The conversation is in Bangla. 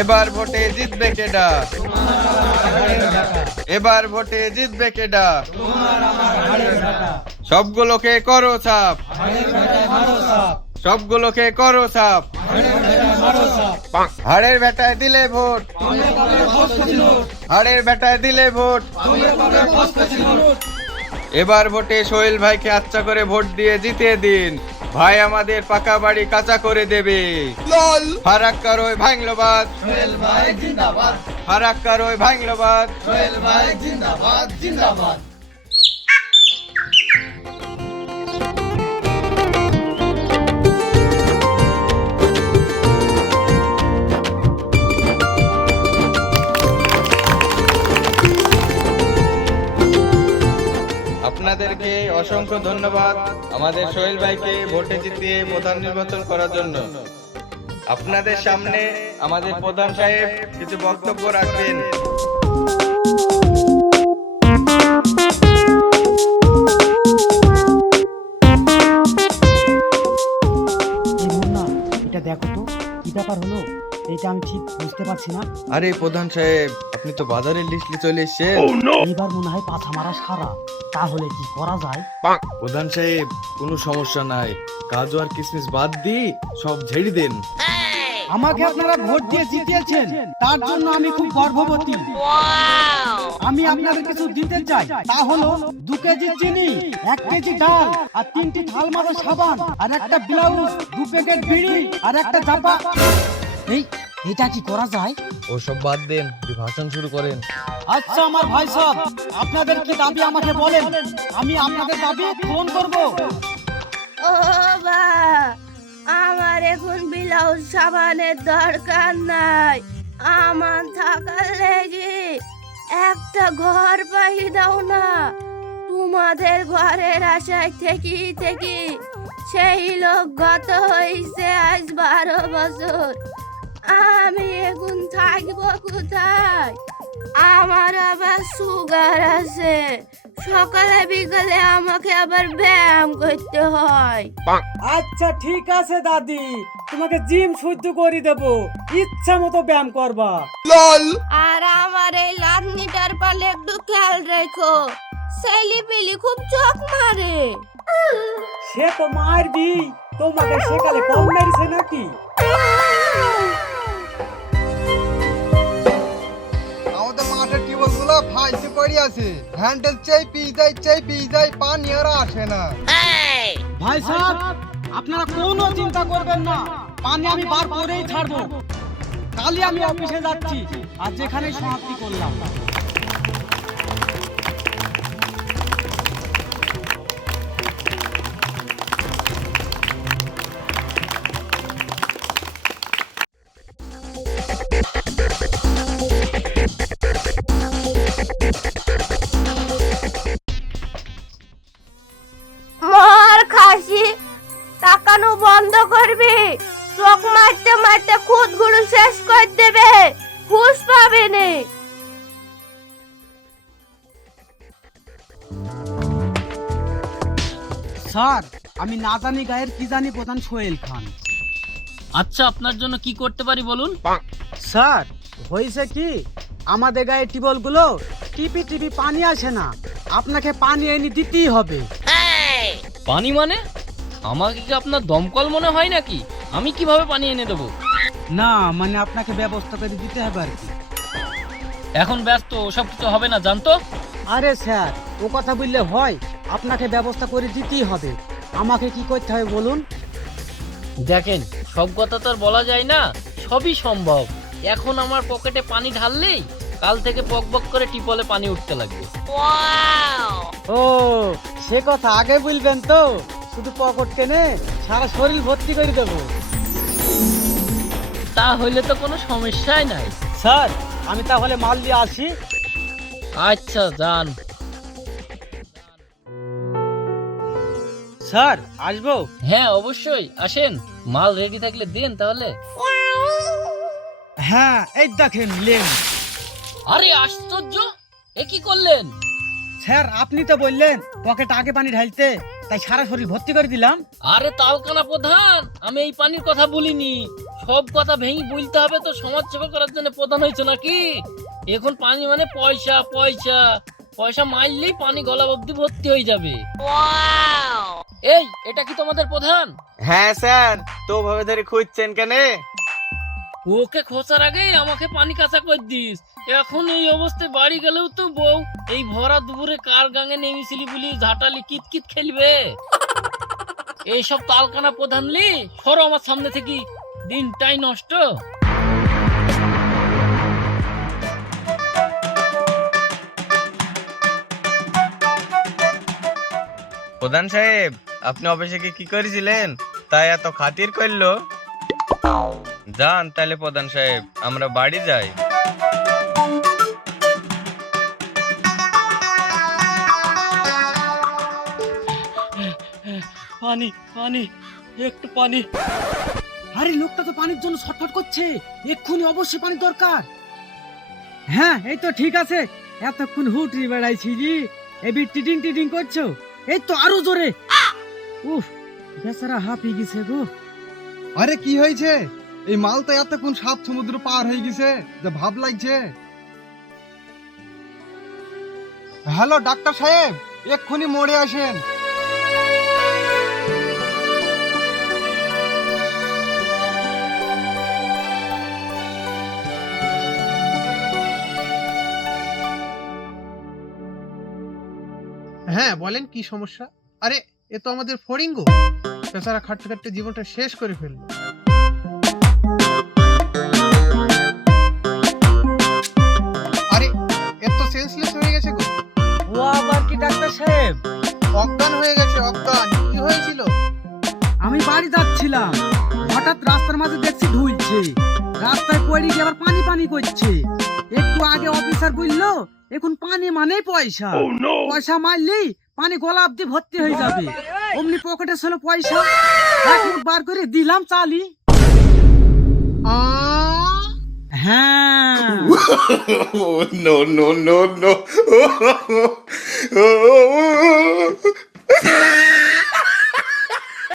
এবার ভোটে জিতবে কেডা এবার ভোটে জিতবে কেডা সবগুলোকে করো ছাপ। সবগুলোকে করো ছাপ। হাড়ের বেটায় দিলে ভোট। হাড়ের বেটায় দিলে ভোট। এবার ভোটে সোহেল ভাইকে আচ্ছা করে ভোট দিয়ে জিতিয়ে দিন। ভাই আমাদের পাকা বাড়ি কাঁচা করে দেবে। ফারাক্কার ওই ভাঙলবাদ ফারাক্কার ওই ভাঙলবাদ আপনাদেরকে অসংখ্য ধন্যবাদ আমাদের সোহেল ভাইকে ভোটে জিতিয়ে প্রধান নির্বাচন করার জন্য। আপনাদের সামনে আমাদের প্রধান সাহেব কিছু বক্তব্য রাখবেন। এটা দেখো তো কি ব্যাপার হলো? এইটা আমি ঠিক বুঝতে পারছি না। আরে প্রধান সাহেব আপনি তো বাজারের লিস্টে চলে এসেছেন। এবার মনে হয় পাছা মারা সারা। তাহলে কি করা যায়? প্রধান সাহেব কোনো সমস্যা নাই। কাজু আর কিসমিস বাদ দিয়ে সব ঝেড়ে দেন। আমাকে আপনারা ভোট দিয়ে জিতিয়েছেন। তার জন্য আমি খুব গর্ববতী আমি আপনাদের কিছু দিতে চাই। তা হলো দু কেজি চিনি এক কেজি ডাল আর তিনটি থাল মারা সাবান আর একটা ব্লাউজ দু প্যাকেট বিড়ি আর একটা চাপা। এই এটা কি করা যায়? ওসব বাদ দেন ভাষণ শুরু করেন। আচ্ছা আমার ভাই সব আপনাদের কি দাবি আমাকে বলেন? আমি আপনাদের দাবি পূরণ করব। ও বা আমার এখন ব্লাউজ সাবানের দরকার নাই। আমার থাকার লেগে একটা ঘর পাই দাও না। তোমাদের ঘরের আশায় থেকে থেকে সেই লোক গত হয়েছে আজ বারো বছর। আমি এখন থাকব কোথায়? আমার আবার সুগার আছে। সকালে বিকালে আমাকে আবার ব্যায়াম করতে হয়। আচ্ছা ঠিক আছে দাদি। তোমাকে জিম শুদ্ধ করে দেব। ইচ্ছা মতো ব্যায়াম করবা। আর আমার এই লাদনিটার পালে একটু খেয়াল রেখো। সেলি পিলি খুব চোখ মারে। সে তো মারবি তোমাকে সেকালে কম মেরেছে নাকি? আমাদের মাঠের টিউবওয়েলগুলো ফাইসে পড়ে আছে। হ্যান্ডেল চাই পিজাই চাই পিজাই পানি আর আসে না। ভাই সাহেব আপনারা কোনো চিন্তা করবেন না। পানি আমি বার করেই ছাড়বো। কালই আমি অফিসে যাচ্ছি। আর যেখানে সমাপ্তি করলাম। তাকানো বন্ধ করবি। চোখ মারতে মারতে খুদগুলো শেষ করে দেবে। হুশ পাবে নে। স্যার আমি না জানি গায়ের কি জানি প্রধান সোহেল খান। আচ্ছা আপনার জন্য কি করতে পারি বলুন? স্যার হয়েছে কি? আমাদের গায়ে টিবলগুলো টিপি টিপি পানি আসে না। আপনাকে পানি এনে দিতেই হবে। পানি মানে? আমাকে কি আপনার দমকল মনে হয় নাকি? আমি কীভাবে পানি এনে দেবো? না মানে আপনাকে ব্যবস্থা করে দিতে হবে আর কি। এখন ব্যস্ত ওসব কিছু হবে না জানতো? আরে স্যার ও কথা বললে হয় আপনাকে ব্যবস্থা করে দিতেই হবে। আমাকে কি করতে হবে বলুন? দেখেন সব কথা তো আর বলা যায় না সবই সম্ভব। এখন আমার পকেটে পানি ঢাললেই কাল থেকে পক বক করে টিপলে পানি উঠতে লাগবে। ও সে কথা আগে বলবেন তো। শুধু পকেট কেনে সারা শরীর ভর্তি করে দেবো। তাহলে তো কোনো সমস্যাই নাই। স্যার আমি তাহলে মাল দিয়ে আসি। আচ্ছা যান। স্যার আসব? হ্যাঁ অবশ্যই আসেন। মাল রেডি থাকলে দেন তাহলে। হ্যাঁ এই দেখেন লেন। আরে আশ্চর্য! এ কি করলেন? স্যার আপনি তো বললেন পকেট আগে পানি ঢালতে। তাই সারা শরীর ভর্তি করে দিলাম। আরে তালকানা প্রধান আমি এই পানির কথা বলিনি। সব কথা ভেঙে বলতে হবে তো সমাজ সেবা করার জন্য প্রধান হয়েছে নাকি? এখন পানি মানে পয়সা পয়সা। পয়সা মারলেই পানি গলা অব্দি ভর্তি হয়ে যাবে। এই এটা কি তোমাদের প্রধান? হ্যাঁ স্যার। তো ভাবে ধরে খুঁজছেন কেন? ওকে খোঁচার আগেই আমাকে পানি কাঁচা করে দিস। এখন এই অবস্থায় বাড়ি গেলেও তো বউ। এই ভরা দুপুরে কার গাঙে নেমেছিলি বলি, ঝাঁটালি কিত কিত খেলবে। এইসব তালকানা প্রধান লি সরো আমার সামনে থেকে, দিনটাই নষ্ট। প্রধান সাহেব, আপনি অফিসে কি কি করেছিলেন? তাই এত খাতির করল। যান তাহলে প্রধান সাহেব, আমরা বাড়ি যাই। পানি পানি একটু পানি। আরে লোকটা তো পানির জন্য ছটফট করছে। এক্ষুনি অবশ্যই পানি দরকার। হ্যাঁ এই তো ঠিক আছে। এতক্ষণ হুটরি বেড়াইছিলি এবি টিটিং টিটিং করছ? এই তো আরও জোরে। উফ বেচারা হাঁপি গেছে গো। আরে কি হয়েছে? এই মাল তো এতক্ষণ সাত সমুদ্র পার হয়ে গেছে যে ভাব লাগছে। হ্যালো ডাক্তার সাহেব এক্ষুনি মোড়ে আসেন। হ্যাঁ বলেন কি সমস্যা? আরে এ তো আমাদের ফড়িঙ্গ। বেচারা খাটতে খাটতে জীবনটা শেষ করে ফেলল। আরে তো সেন্সলেস হয়ে গেছে গো। ও আবার কি ডাক্তার সাহেব? অজ্ঞান হয়ে গেছে অজ্ঞান। কি হয়েছিল? আমি বাড়ি যাচ্ছিলাম। হঠাৎ রাস্তার মাঝে দেখছি ঢুলছে। রাস্তায় পড়ে গিয়ে আবার পানি পানি করছে। একটু আগে অফিসার বলল এখন পানি মানেই পয়সা। পয়সা মারলেই পানি গলা অব্দি ভর্তি হয়ে যাবে। অমনি পকেটে ছিল পয়সা। বার করে দিলাম চালি। হ্যাঁ oh